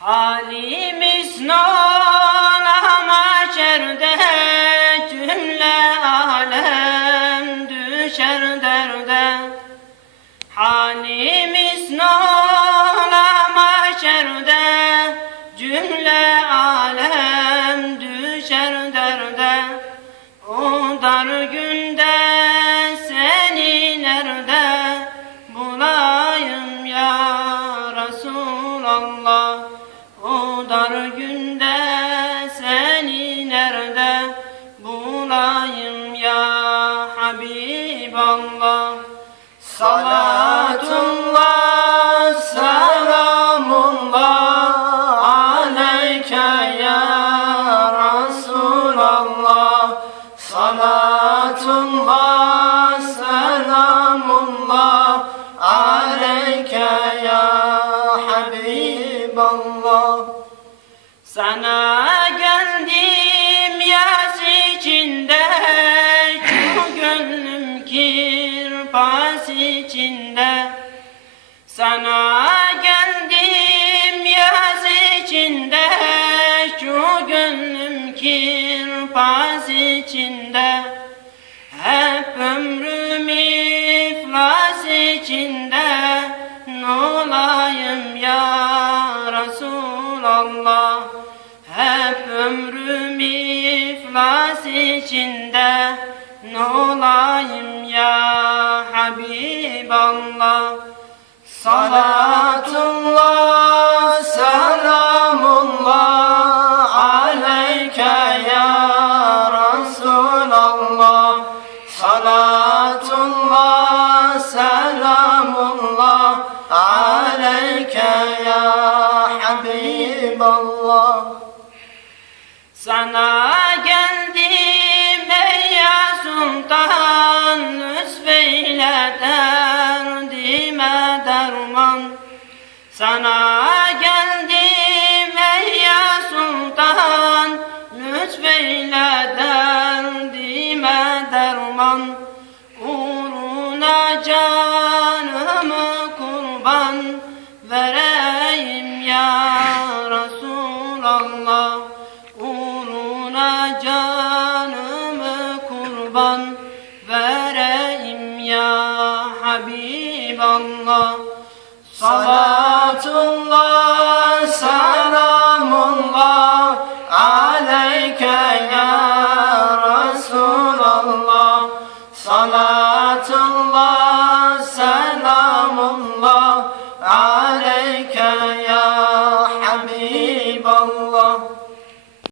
Halimiz nola mahşerde, cümle alem düşer derde. Halimiz nola mahşerde, cümle alem düşer derde. O dar günde seni nerede bulayım ya Resulallah? O dar günde seni nerede bulayım ya Habiballah? Salatullah, selamullah aleyke ya Resulallah. Salatullah, selamullah aleyke ya Habiballah. Sana geldim yas içinde, şu gönlüm kirpas içinde. Sana geldim yaz içinde, şu gönlüm kirpas içinde. Hep ömrüm iflas içinde, nolayım ya Resulallah. Hep ömrüm iflas içinde, nolayım ya Habiballah. Salatullah, selamullah aleyke ya Resulallah. Salatullah, selamullah aleyke ya Habiballah. Sana geldim ey ya Sultan, lütfeyle derdime derman. Sana geldim ey ya Sultan, lütfeyle derdime derman. Uğruna canımı kurban vereyim ya Resulallah. Uğruna canımı kurban vereyim ya Habiballah. Salatullah, selamullah aleyke ya Resulallah. Salatullah, selamullah aleyke ya Habib.